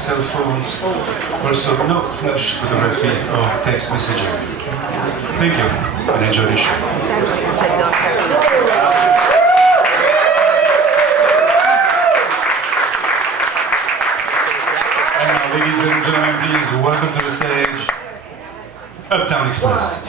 cell phones. Also, no flash photography or text messaging. Thank you, and enjoy the show. And now, ladies and gentlemen, please welcome to the stage, Uptown Express.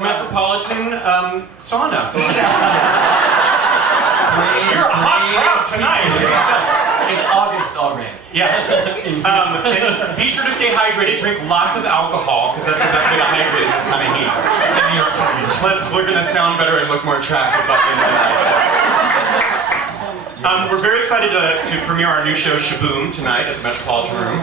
Metropolitan sauna. You're a hot crowd tonight. It's August already. Yeah. And be sure to stay hydrated. Drink lots of alcohol, because that's the best way to hydrate in this kind of heat. Plus, we're going to sound better and look more attractive by the end of the night. We're very excited to premiere our new show, Shaboom, tonight at the Metropolitan Room.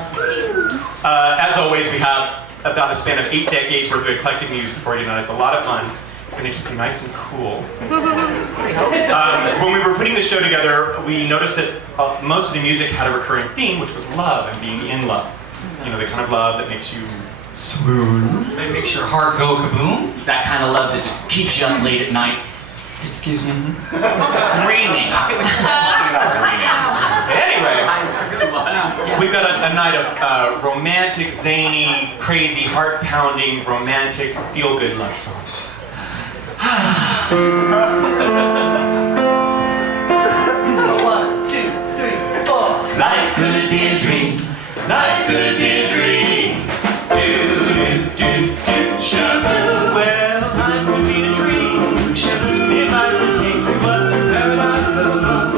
As always, we have about a span of 8 decades worth of eclectic music for you tonight. It's a lot of fun. It's going to keep you nice and cool. When we were putting the show together, we noticed that most of the music had a recurring theme, which was love and being in love. You know, the kind of love that makes you swoon. That makes your heart go kaboom. That kind of love that just keeps you up late at night. Excuse me? Dreaming. I was talking about dreaming. Anyway. I really was. We've got a night of romantic, zany, crazy, heart-pounding, romantic, feel-good love songs. 1, 2, 3, 4. Life could be a dream. Life could be a dream. Do do do do. Shaboo. Well, life could be a dream. Shaboo. If I could take you up to paradise above,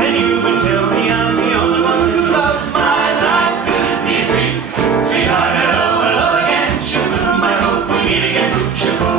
and you would tell me I'm the only one that you love. My life could be a dream. Sweetheart, hello, hello again. Shaboo. I hope we meet again. Shaboo.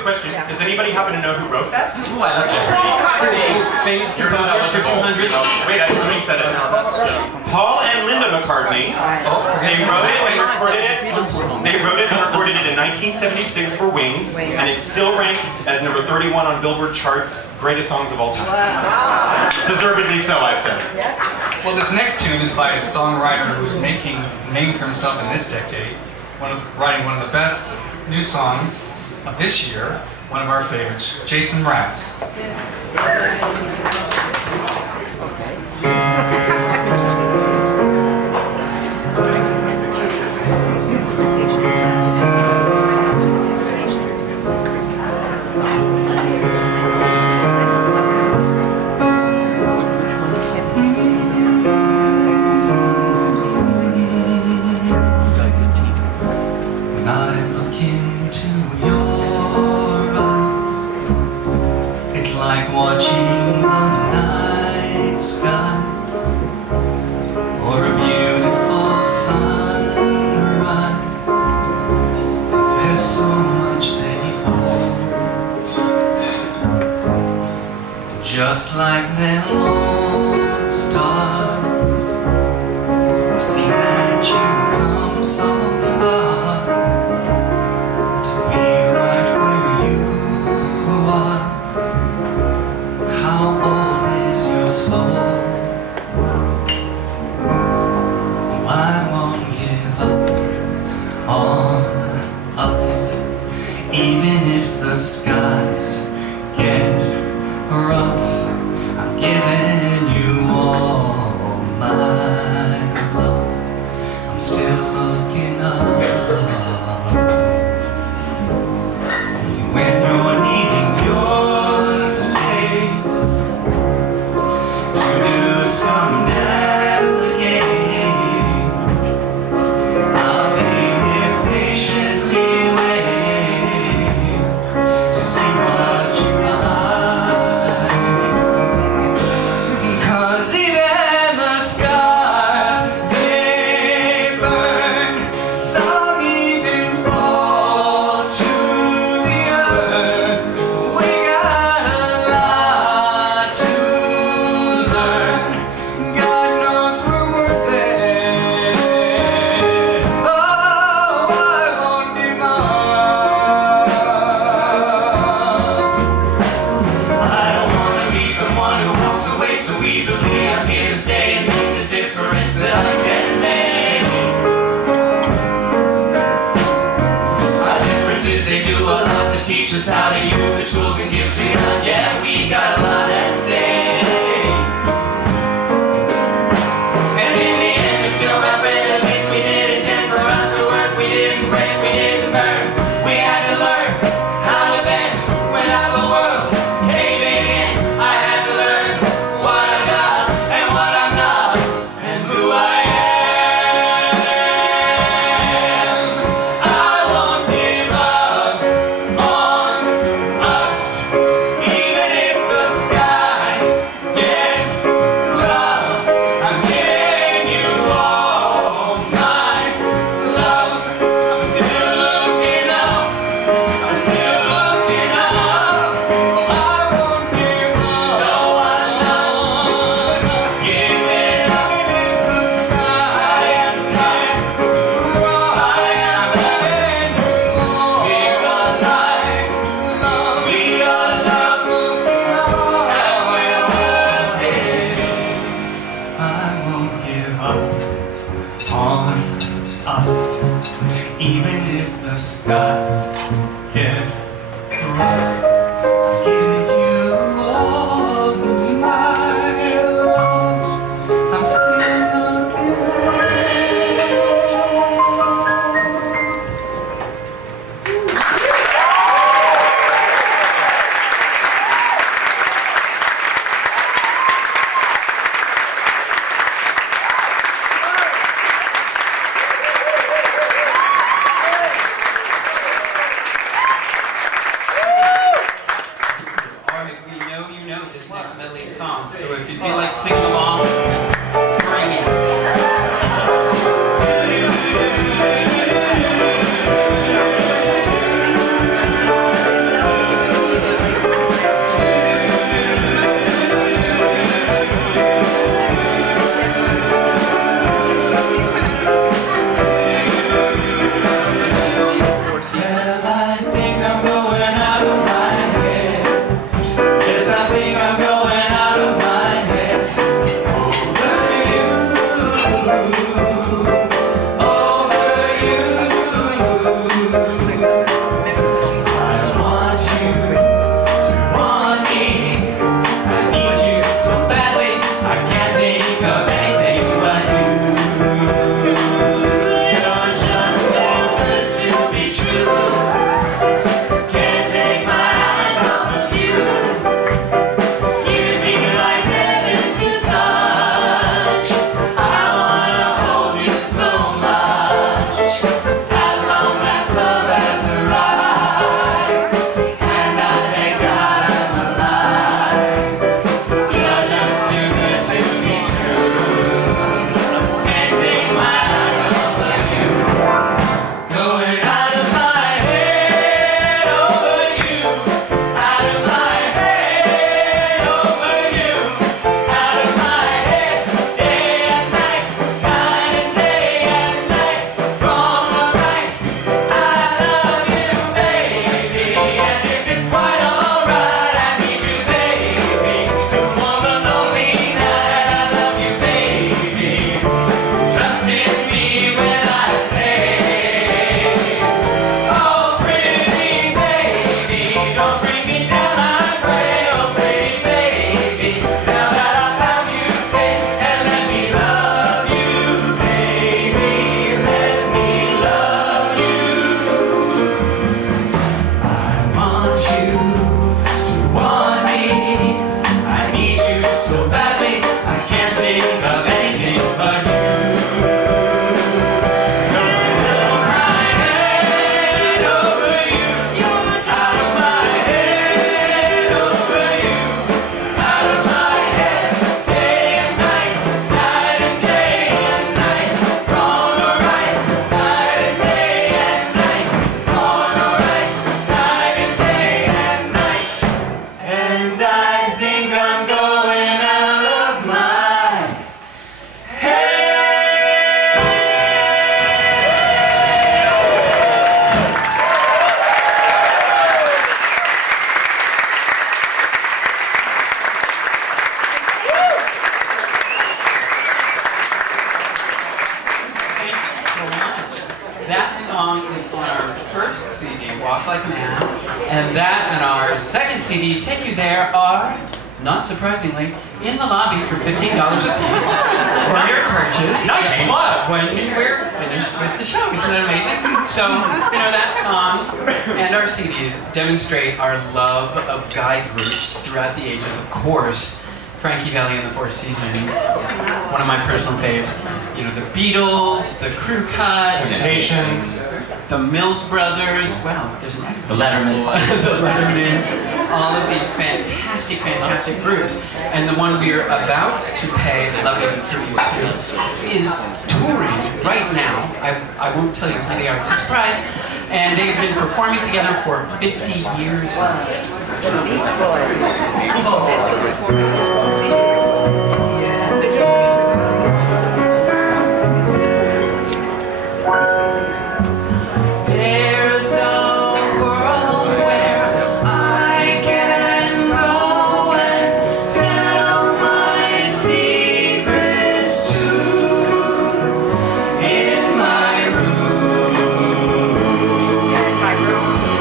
quick question. Does anybody happen to know who wrote that? Ooh, I love Jeopardy. Famous composers for 200. Wait, somebody said it. Paul and Linda McCartney. They wrote it and recorded it. They wrote it and recorded it in 1976 for Wings, and it still ranks as number 31 on Billboard charts, greatest songs of all time. Deservedly so, I'd say. Well, this next tune is by a songwriter who's making a name for himself in this decade, writing one of the best new songs of this year, one of our favorites, Jason Mraz. Watching the night skies or a beautiful sunrise. There's so much they hold, just like them old stars. See that you come so far to be right where you are. How old is your soul? I won't give up on us, even if the skies get rough. I'm giving you all my love. I'm still looking up. When you're needing yours some navigating, I'll be here patiently waiting to see what you like. 'Cause even the scars, they burn. Some even fall to the earth. We got a lot to learn. God knows we're worth it. Oh, I won't give up. I don't want to be someone who walks away so easily. I'm here to stay and make the difference that I can make. Our differences, they do a lot to teach us how to use the tools and gifts we have. Yeah, we got a lot at stake. At least we did intend for us to work. We didn't break, we didn't burn. We had to learn how to bend without the world caving in. I had to learn what I got and what I'm not and who I am. I won't give up on us, even if the skies get tough. I'm giving you all my love. I'm still looking up. I'm still looking up. I won't give up. No, I'm not giving up. I am tired. I am letting you go. We're alive. We are love. And we're worth it. I won't give up on us, even if the skies get rough. Giving you all my love. I'm still looking That song is on our first CD, Walk Like a Man, and that and our second CD, Take You There, are, not surprisingly, in the lobby for $15 a piece for your purchase. Nice plug! When we're finished with the show. Isn't that amazing? So, you know, that song and our CDs demonstrate our love of guy groups throughout the ages. Of course, Frankie Valli and the Four Seasons, one of my personal faves. You know, the Beatles, the Crew Cuts, Temptations, the Mills Brothers. Wow, there's an The Letterman. the Letterman. All of these fantastic, fantastic groups. And the one we are about to pay the lovely tribute to is touring right now. I won't tell you who they are, it's a surprise. And they've been performing together for 50 years. There's a world where I can go and tell my secrets too. In my room. In my room.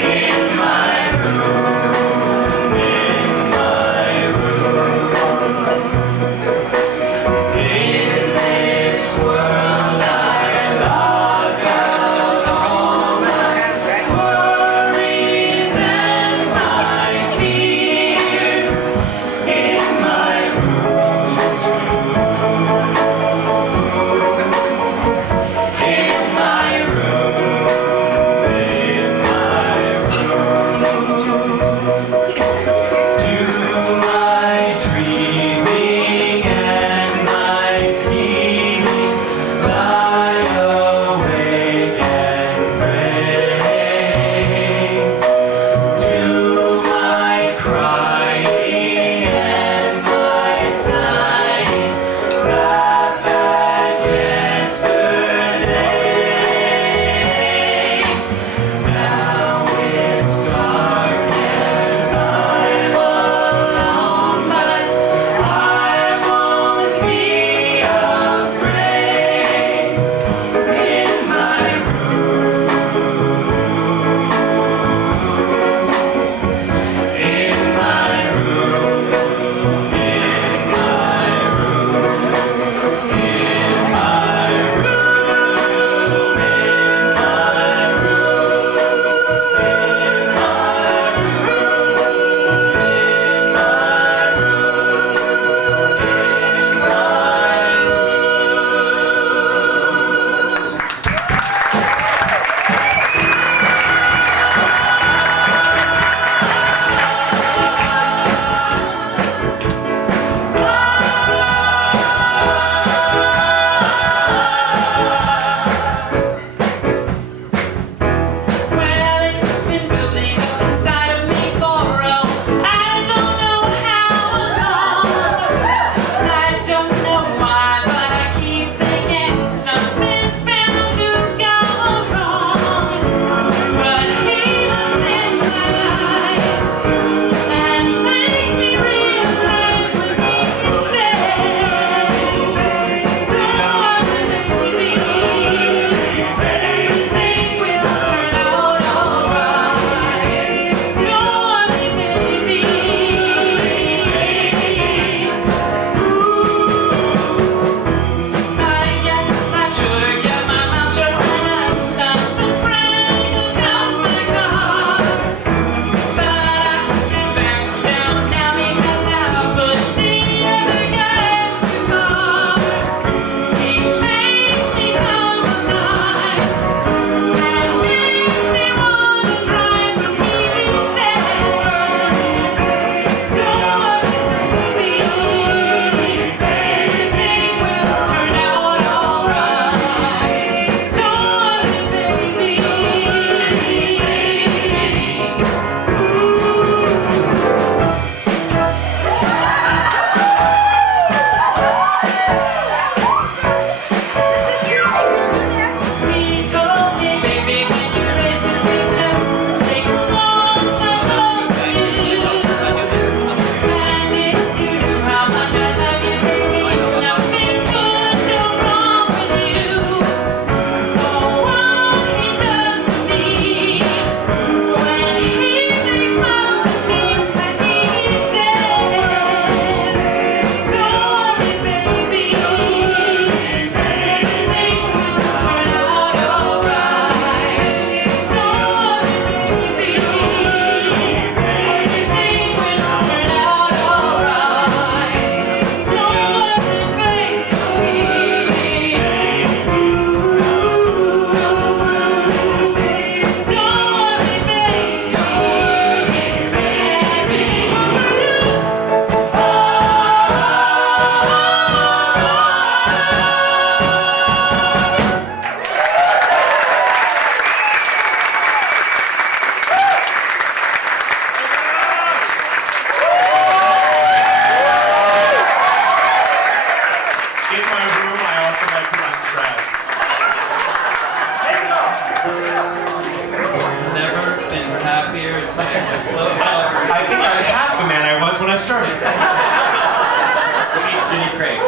In my I started. Meets Jenny Craig.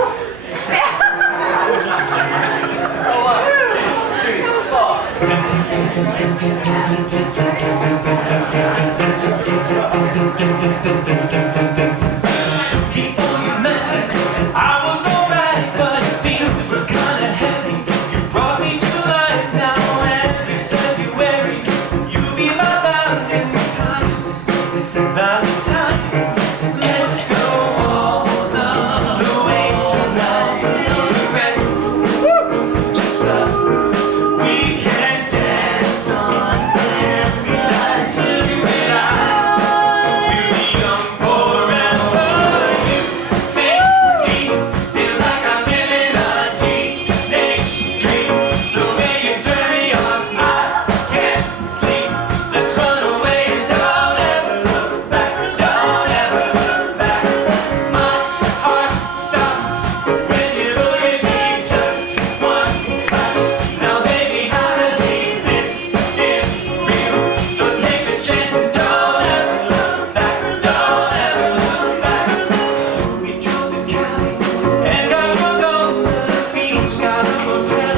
Before you met, I was alright, but things were kinda heavy. You brought me to life now, every February. You'll be my Valentine, Valentine. Let's go all the way tonight. No regrets, just love. We can dance on every night till you and I. We'll be young forever. You make me feel like I'm living a teenage dream. The way you turn me on, I can't sleep. Let's run away and don't ever look back. Don't ever look back. My heart stops when you look at me. Just one touch. Now baby, I believe this is real. So take a chance and don't ever look back. Don't ever look back. We drove the county and got drunk on the beach. Got a hotel,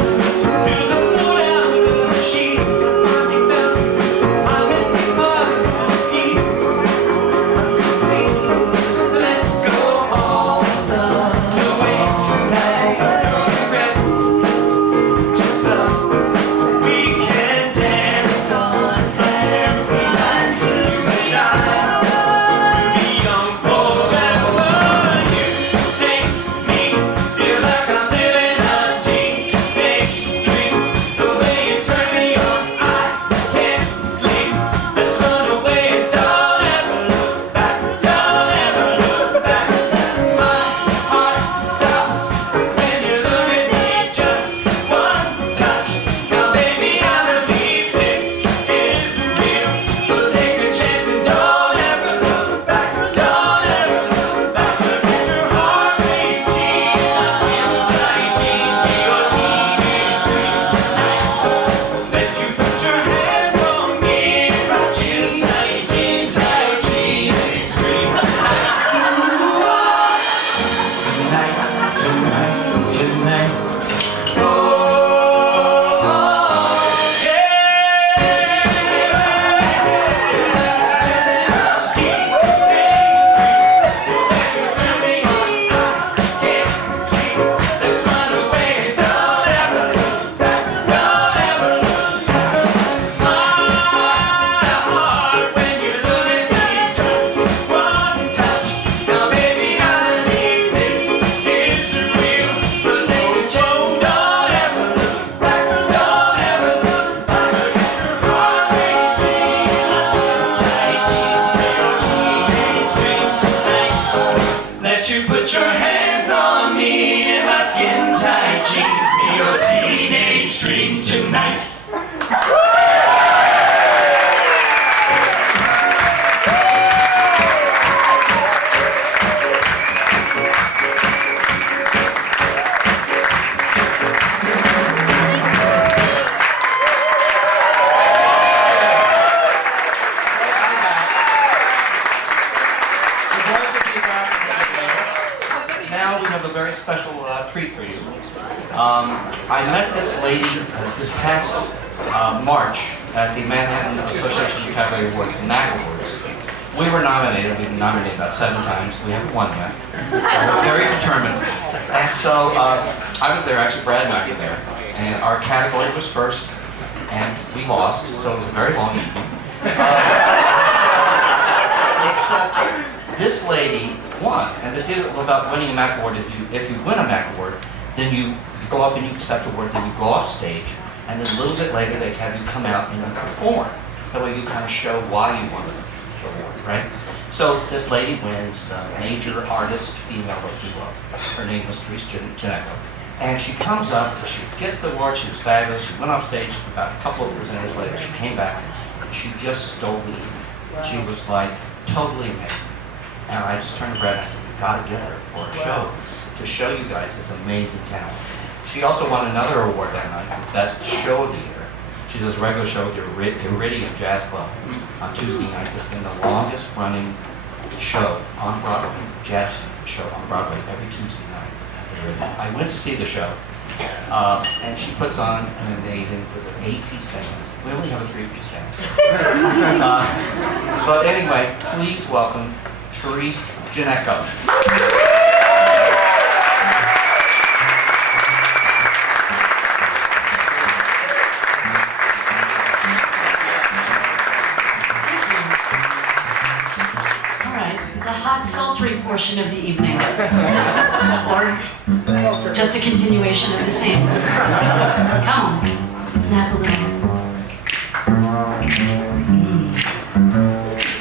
built a boat out of the sheets. Money fell, my missing parts of peace. Let's go all the way tonight. No regrets, just love. We can dance on every night till you and I. We'll be young forever. You make me feel like I'm living a teenage dream. The way you turn me on, I can't sleep. Let's run away and don't ever look back. Don't ever look back. My heart stops when you look at me. Just one touch. Now baby, I believe this is real. So take a chance and don't ever look back. Don't ever look back. Look at your heart racing. I feel like your teenage dream tonight. Let you put your hand on me. Rock you tight, teenage dream tonight. Tonight, tonight, tonight. Oh, let's run away and don't ever look back. Don't ever look back. My heart, when you look at me, just one touch. Now baby, I believe this is real. So take a chance, don't ever look back. Don't ever look back. Look at your heart racing. I feel tight, teenage dream tonight. Let you put your hands on me in my skin tight jeans. Be your teenage dream tonight. Now we have a very special treat for you. I met this lady this past March at the Manhattan Association of Cabaret Awards, the NAC Awards. We were nominated. We've been nominated about 7 times. We haven't won yet. We're very determined. And so I was there, actually Brad and I were there. And our category was first, and we lost, so it was a very long evening. Except this lady won, and the deal about winning a MAC award, if you win a MAC award, then you go up and you accept the award, then you go off stage, and then a little bit later they have you come out and you perform. That way you kind of show why you won the award, right? So this lady wins the major artist female of the world. Her name was Therese Gineco. And she comes up, and she gets the award, she was fabulous, she went off stage, about a couple of presenters later, she came back, and she just stole the evening. She was like totally amazing. And I just turned to Brad and I said, we've got to get her for a show to show you guys this amazing talent. She also won another award that night for Best Show of the Year. She does a regular show at the Iridium Jazz Club on Tuesday nights. It's been the longest running show on Broadway, jazz show on Broadway every Tuesday night at the Iridium. I went to see the show, and she puts on an amazing, with an 8-piece band. We only have a 3-piece band. But anyway, please welcome Therese Ginecco. Sultry portion of the evening, or just a continuation of the same. Come on, snap a little.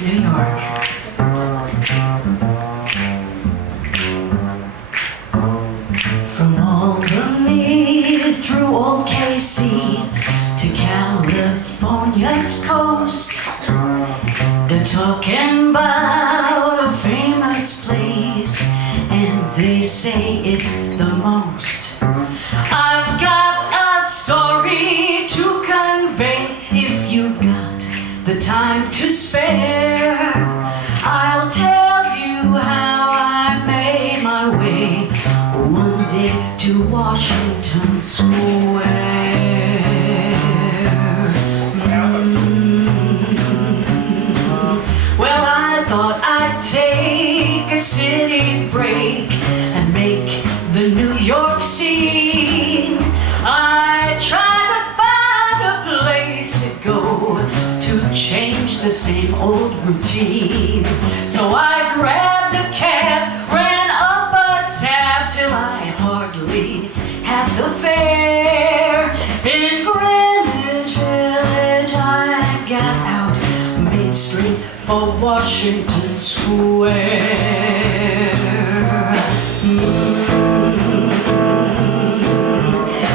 New York. From Albany through Old KC to California's coast, they're talking about a famous place, and they say it's the most. I've got a story to convey. If you've got the time to spare, I'll tell you how I made my way one day to Washington Square. Well, I thought I'd take a city break and make the New York scene. I tried to find a place to go to change the same old routine. So I grabbed a cab, ran up a tab till I hardly had the fare. In Greenwich Village I got out, made straight for Washington Square.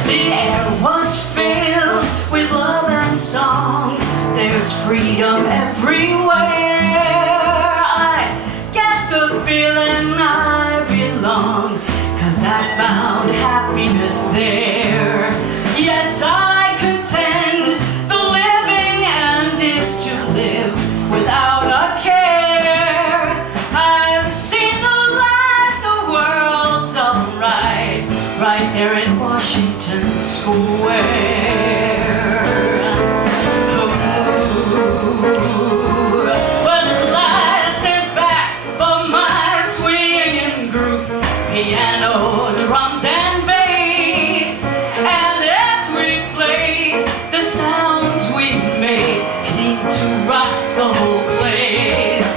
The air was filled with love and song. There's freedom everywhere. I get the feeling I belong, 'cause I found happiness there. Yes, I contend the living end is to live without a care. I've seen the light, the world's alright, right there in Washington Square. Well, I sit back for my swinging group, piano, drums, and bass, and as we play, the sounds we made seem to rock the whole place.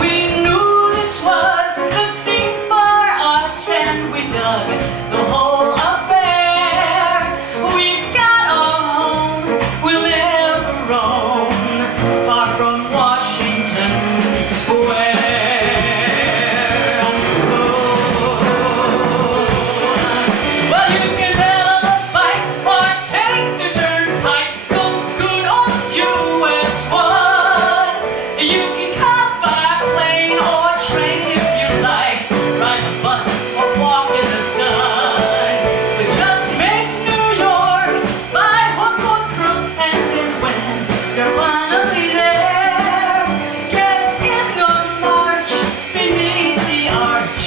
We knew this was the scene for us, and we dug the whole affair. We've got our home, we'll never roam far from Washington Square. Well, you can pedal a bike or take the turnpike, go good old US 1. You can come by plane or train if you like, ride the bus or walk in the sun. But just make New York by hook or crook, and then when you're finally there, get in the march beneath the arch,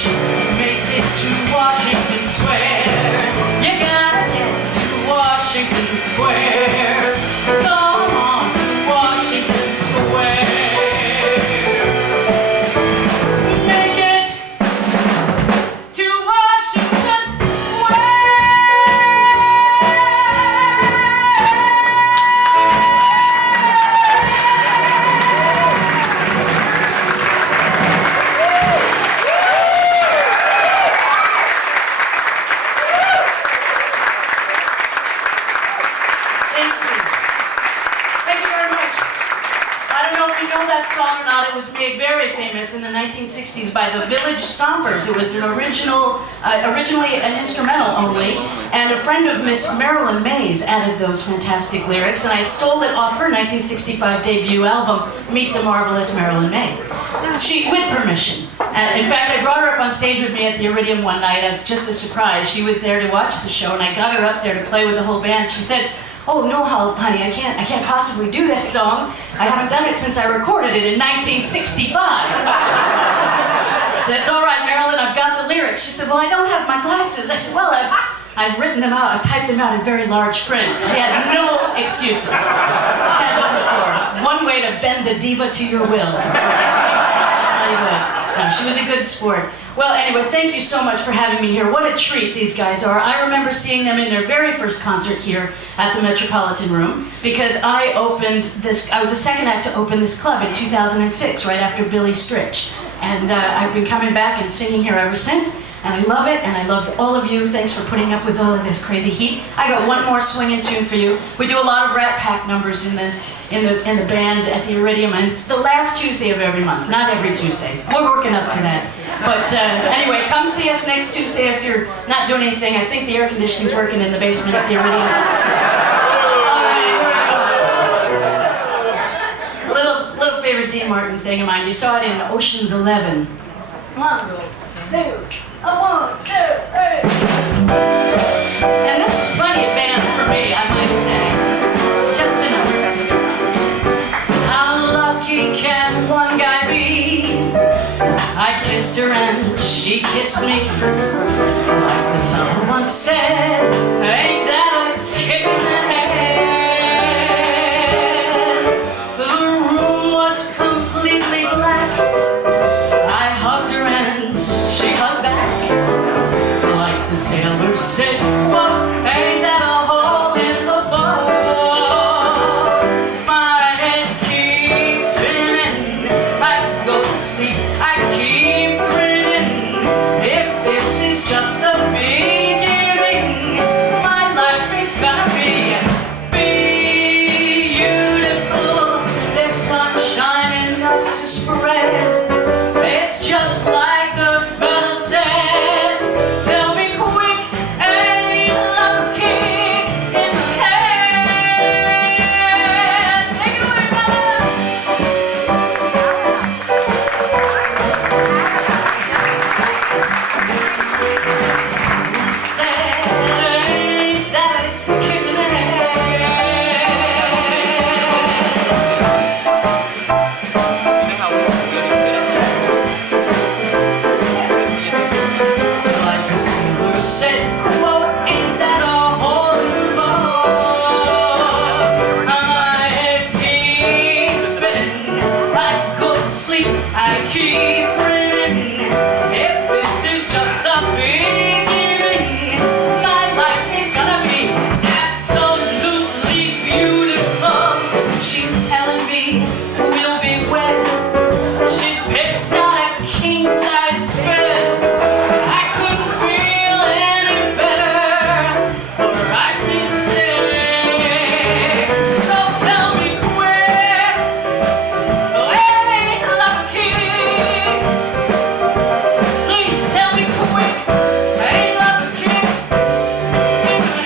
make it to Washington Square. You gotta get to Washington Square. Come on to Washington Square. Make it to Washington Thank you. Thank you very much. I don't know if you know that song or not. It was made very famous in the 1960s by the Village Stompers. It was an originally an instrumental only, and a friend of Miss Marilyn Mays added those fantastic lyrics, and I stole it off her 1965 debut album, Meet the Marvelous Marilyn May. With permission. In fact, I brought her up on stage with me at the Iridium one night as just a surprise. She was there to watch the show, and I got her up there to play with the whole band. She said, "Oh no, honey, I can't possibly do that song. I haven't done it since I recorded it in 1965." said, it's all right, Marilyn, I've got the lyrics. She said, well, I don't have my glasses. I said, well, I've written them out. I've typed them out in very large print. She had no excuses. Head on the floor. One way to bend a diva to your will. I'll tell you what. No, she was a good sport. Well, anyway, thank you so much for having me here. What a treat these guys are. I remember seeing them in their very first concert here at the Metropolitan Room because I opened this, I was the second act to open this club in 2006, right after Billy Stritch. And I've been coming back and singing here ever since. And I love it, and I love all of you. Thanks for putting up with all of this crazy heat. I got one more swinging tune for you. We do a lot of Rat Pack numbers in the band at the Iridium, and it's the last Tuesday of every month, not every Tuesday. We're working up to that. But anyway, come see us next Tuesday if you're not doing anything. I think the air conditioning's working in the basement at the Iridium. All right, here we go. A little favorite Dean Martin thing of mine. You saw it in Ocean's 11. 1, 2, 1, 2, 3. And this is plenty of band for me, I might say. Just enough. How lucky can one guy be? I kissed her and she kissed me. Like the fellow once said, ain't that a kick in the head? The room was completely black. I hugged her and she hugged back. Like the sailor said, whoa, ain't that a hole in the boat? My head keeps spinning, I go to sleep, I keep grinning. If this is just the beginning, my life is gonna be beautiful. There's sunshine enough to spread. It's just like the fella said. Tell me quick, ain't love a kick in the head? Take it away, fella! Said, ain't that a kick in the Like the sailor said, quote, ain't that a hole in the boat? My head keeps spinning, I go to sleep, I keep grinning. If this is just the beginning, my life is gonna be absolutely beautiful. She's telling me we'll be wed. She's picked out a king-size bed. I couldn't feel any better, or I'd be sick. So tell me quick, ain't love a kick? Please tell me quick, ain't love a kick in the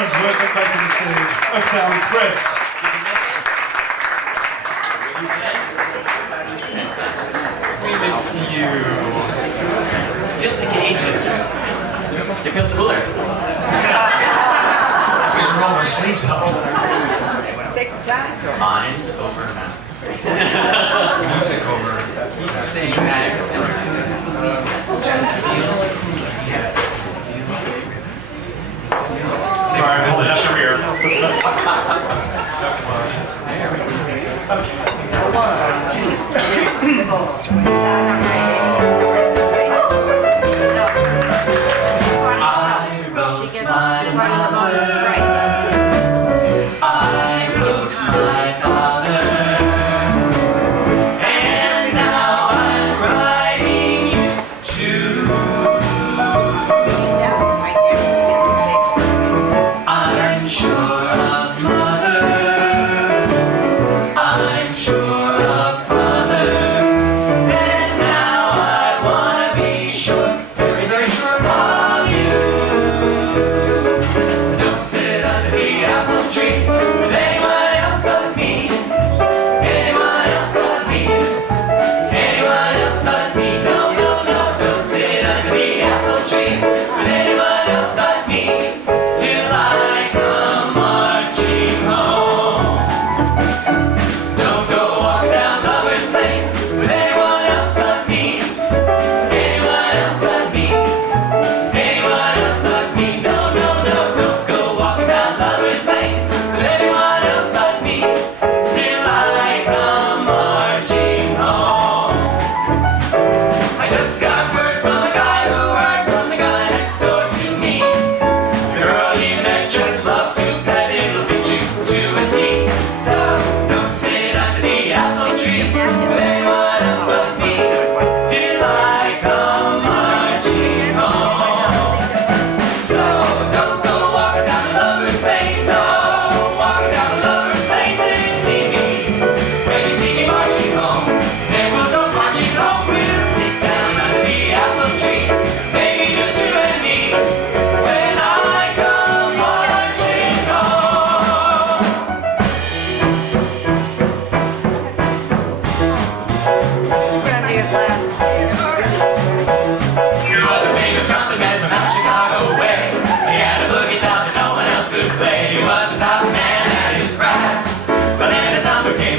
Let's welcome back to the stage, Uptown Express. We miss you. Feels like ages. It feels cooler. So we roll our sleeves up. Take the time. Mind over matter. Music over. He's saying that Sorry, I'm holding up your mirror. I wrote my mother. I wrote my father. And now I'm writing you too. I'm sure of mother. I'm sure of father. And now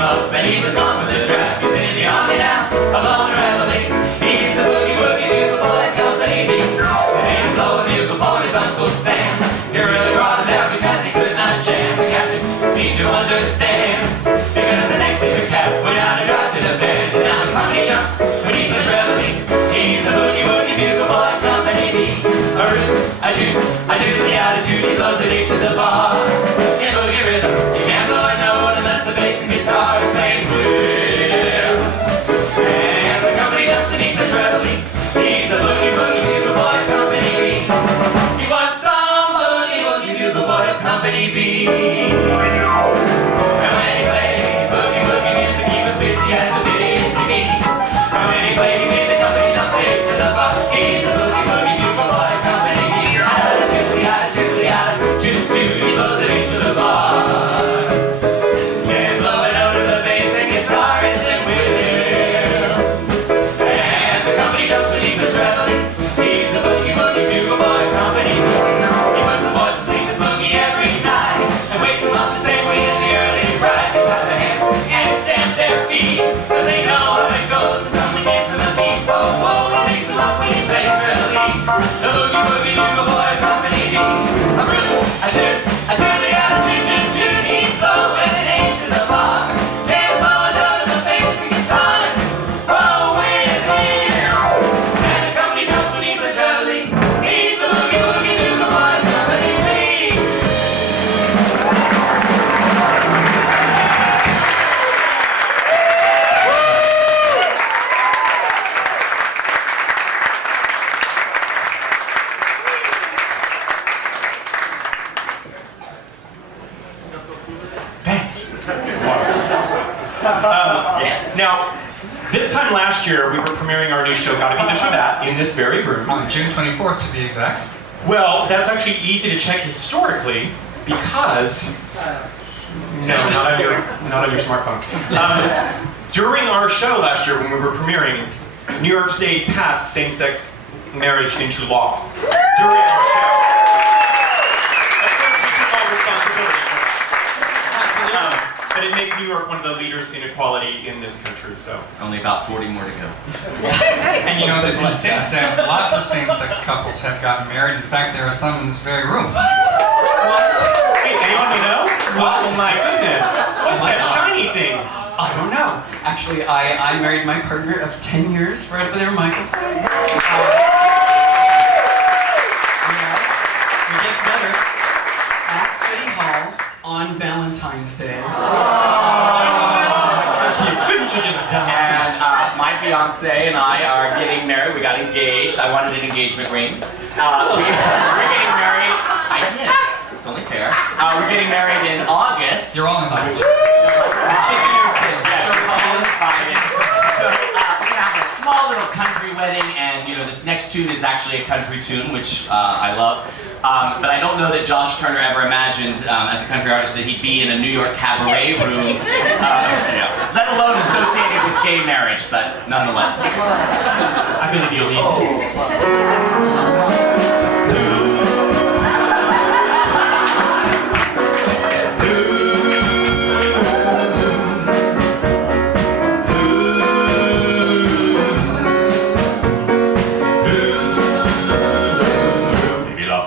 him up and he was gone with the draft. He's in the army now, alone and reveling. He's the boogie woogie bugle boy company B. And he blow a bugle for his Uncle Sam. He really brought him down because he could not jam. The captain seemed to understand, because the next day the cap went out and dropped to the bed. And now the company jumps when he was reveling. He's the boogie woogie bugle boy company B. A root, a doodly attitude, he blows it to the bar. In boogie rhythm, you can't blow a note unless the bass and guitar is playing well. And the company jumps and he was reveling. He's the boogie woogie bugle boy company B. He was some boogie woogie bugle boy of company B. And when he played boogie woogie music, he was busy as a busy bee. And when he played, he made the company jump to the bar. He's the boogie woogie bugle boy company B. He blows it into the bar. Yeah, blowing out of the bass and guitar is at will. And the company jumps when he was reveling. He's the boogie woogie bugle boy company. He puts the boys to sleep with boogie every night and wakes them up the same way as the early rise. They clap their hands and stamp their feet, but they know how it goes when someone gets to the beat. Whoa, whoa, he wakes them up when he plays reveling. The boogie woogie bugle boy company. A root, a toot, I turn the attitude, he's blowing into the bar. They're blowing out of the bass and guitars, rolling his hair. And the company jumps when he was reveling. He's the boogie woogie bugle boy company B. Thanks. Yes. Now, this time last year, we were premiering our new show, Gotta Be the Show That, in this very room. On June 24th, to be exact. Well, that's actually easy to check historically because no, not on your smartphone. During our show last year, when we were premiering, New York State passed same-sex marriage into law during our show. Of course, we took all responsibility for that. But it made New York one of the leaders in equality in this country. So Only about 40 more to go. And you know that since then, lots of same-sex couples have gotten married. In fact, there are some in this very room. what? Hey, anyone know? What? Oh my goodness! What's Oh my that God. shiny thing? I don't know. Actually, I married my partner of 10 years right over there, Michael. We get together at City Hall on Valentine's Day. Couldn't you just die? And my fiance and I are getting married. We got engaged. I wanted an engagement ring. We're getting married. I did. It's only fair. We're getting married in August. You're all invited. So, we're gonna have a small little country wedding, and you know this next tune is actually a country tune, which I love. But I don't know that Josh Turner ever imagined, as a country artist, that he'd be in a New York cabaret room, let alone associated with gay marriage. But nonetheless, I believe you'll need this.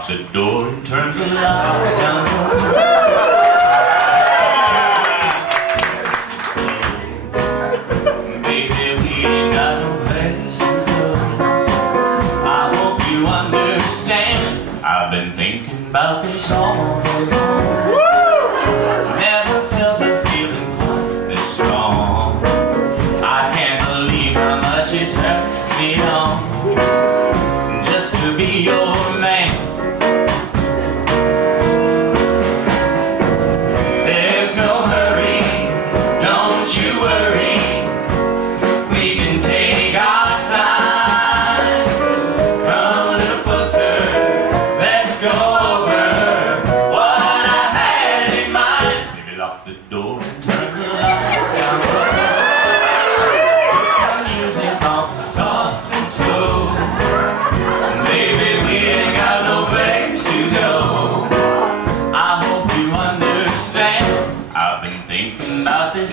the door and turn the lights down. Baby, we ain't got no place to go. I hope you understand.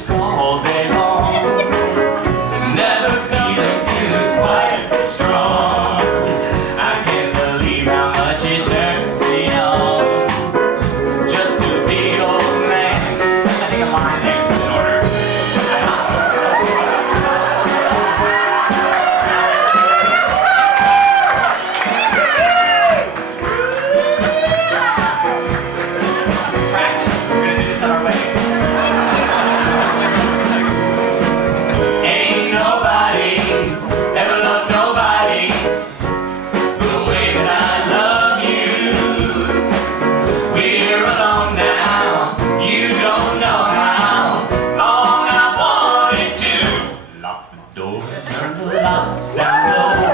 just all day long. Never felt like it was quite this strong. I can't believe how much it turns me on just to be your man. I think a line next in order. Practice. We're gonna do this on our way. Ain't nobody ever loved nobody the way that I love you. We're alone now, you don't know how long I wanted to lock the door, turn the lights down low,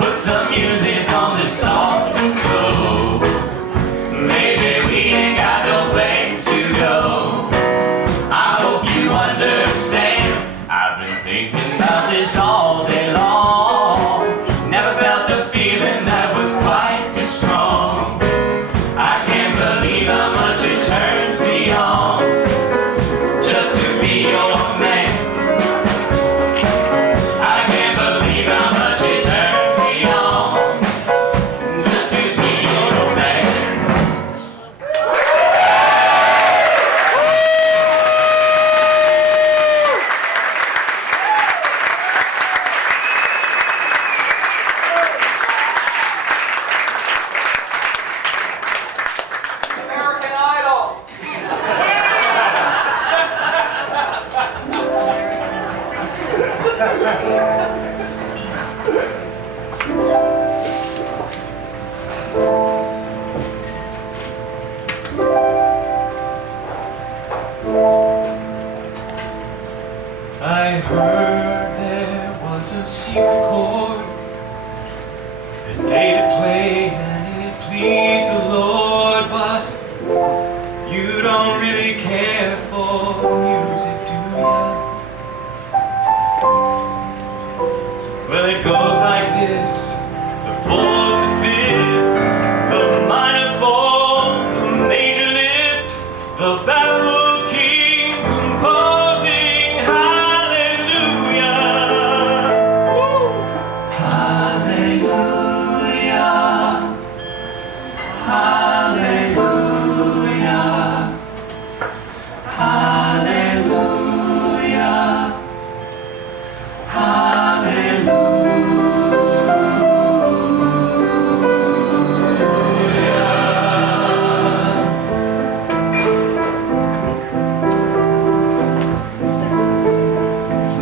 put some music on that's soft and slow. Maybe we ain't got no place to go. I hope you understand. I've been thinking about this all day long. Never felt a feeling that was quite this strong. I can't believe how much it turns me on just to be your man. I can't believe how much it turns me on just to be your man. American Idol. I heard there was a secret chord that David played and it pleased the Lord, but you don't really care for music, do ya? Well, it goes like this: the fourth, the fifth, the minor fall, the major lift, the baffled king composing hallelujah. Hallelujah. Hallelujah. Hallelujah.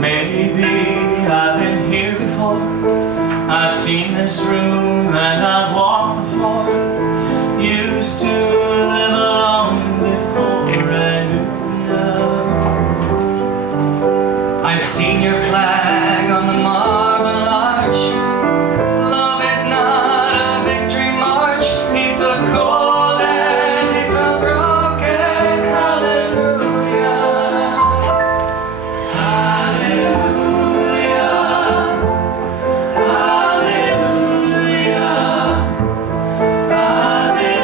Maybe I've been here before. I've seen this room and I've walked the floor. Used to live alone before I knew you. I've seen your flag on the marble arch. Love is not a victory march. It's a cold and it's a broken hallelujah. Hallelujah. Hallelujah. Hallelujah.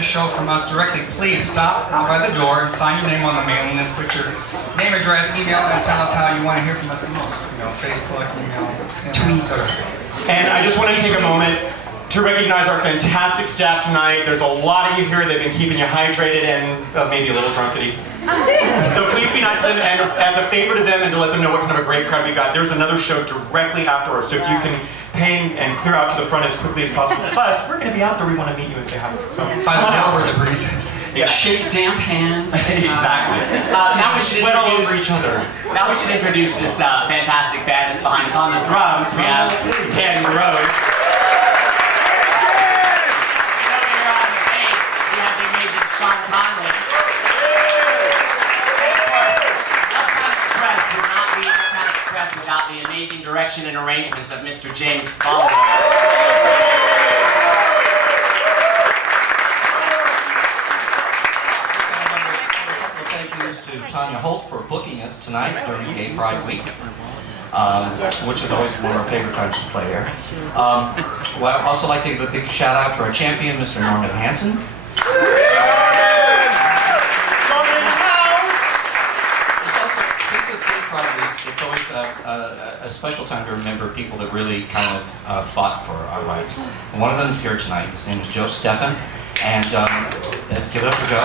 the show from us directly, please stop out by the door and sign your name on the mailing list. Put your name, address, email, and tell us how you want to hear from us the most. You know, Facebook, email, tweets, etc. And I just want to take a moment to recognize our fantastic staff tonight. There's a lot of you here. They've been keeping you hydrated and maybe a little drunkety. So please be nice to them, and as a favor to them and to let them know what kind of a great crowd we got, there's another show directly afterwards. So if you can pay and clear out to the front as quickly as possible. Plus, we're going to be out there. We want to meet you and say hi. So By the door where the breezes. Yeah. Shake damp hands. Exactly. Now we should sweat all over introduce. each other. Now we should introduce this fantastic band that's behind us. On the drums, we have Ted Rhodes. And over here on the bass, we have the amazing Sean Conley. And of course, Uptown Express would not be Uptown Express without the amazing direction and arrangements of Mr. James Baldwin. To Tanya Holt for booking us tonight during Gay Pride Week, which is always one of our favorite times to play here. Well, I'd also like to give a big shout out to our champion, Mr. Norman Hansen. Since it's Gay Pride Week, it's always a special time to remember people that really kind of fought for our rights. And one of them is here tonight. His name is Joe Steffen, and let's give it up for Joe.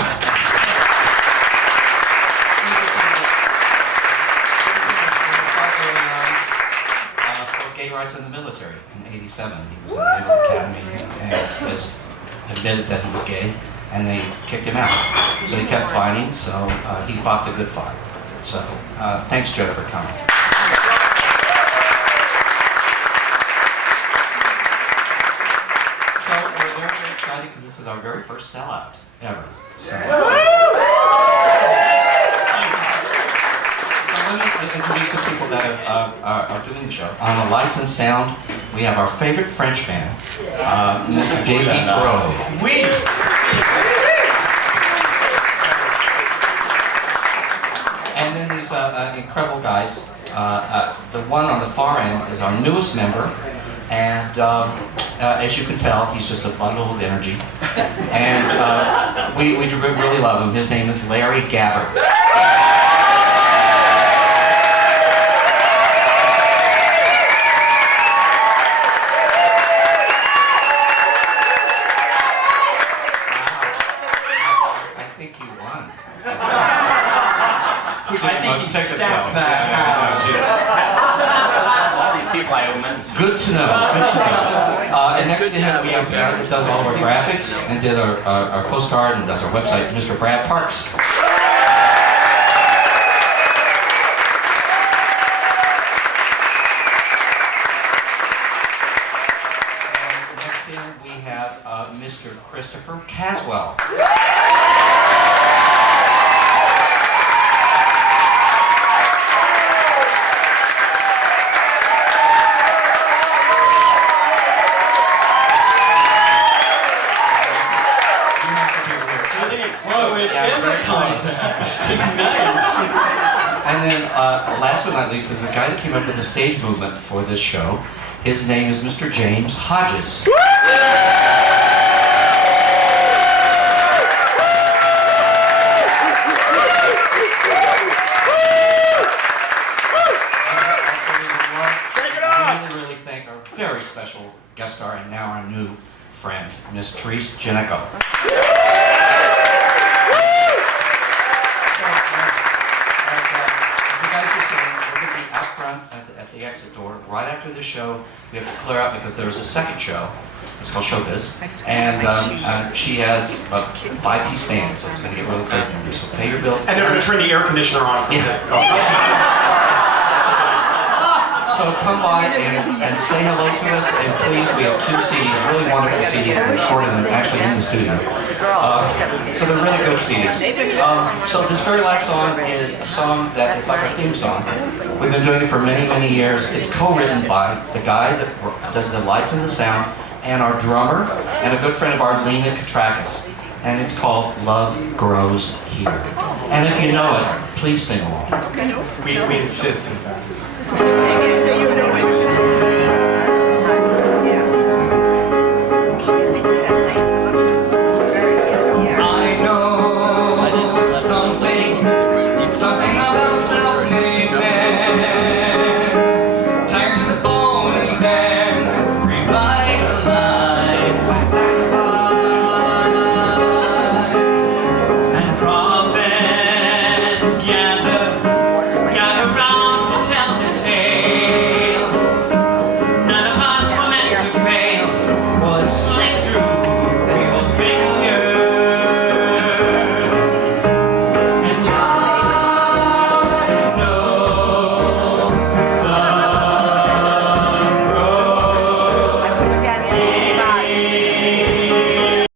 Gay rights in the military in '87. He was in the Naval Academy and was admitted that he was gay, and they kicked him out. So he kept fighting, so he fought the good fight. So thanks, Joe, for coming. So we're very, very excited because this is our very first sellout ever. So let me introduce the people that are doing the show. On the lights and sound, we have our favorite French man, Mr. J.B. Grove. We. And then these incredible guys. The one on the far end is our newest member, and as you can tell, he's just a bundle of energy. And we really love him. His name is Larry Gabbard. Good to know. Good to know. And next to him, we have the guy that does all of our graphics and did our postcard and does our website, Mr. Brad Parks. And next to him, we have Mr. Christopher Caswell. And then, last but not least, is the guy that came up with the stage movement for this show. His name is Mr. James Hodges. I really thank our very special guest star and now our new friend, Miss Therese Janeco. At the exit door, right after the show, we have to clear out because there's a second show. It's called Showbiz, and she has a 5-piece band, so it's going to get really crazy. So pay your bills. And they're going to turn the air conditioner on for So come by and say hello to us, and please, we have 2 CDs, really wonderful CDs. We recorded them actually in the studio. So they're really good CDs. So this very last song is a song that is like our theme song. We've been doing it for many, many years. It's co-written by the guy that does the lights and the sound, and our drummer, and a good friend of ours, Lena Katrakis. And it's called Love Grows Here. And if you know it, please sing along. We insist, in fact.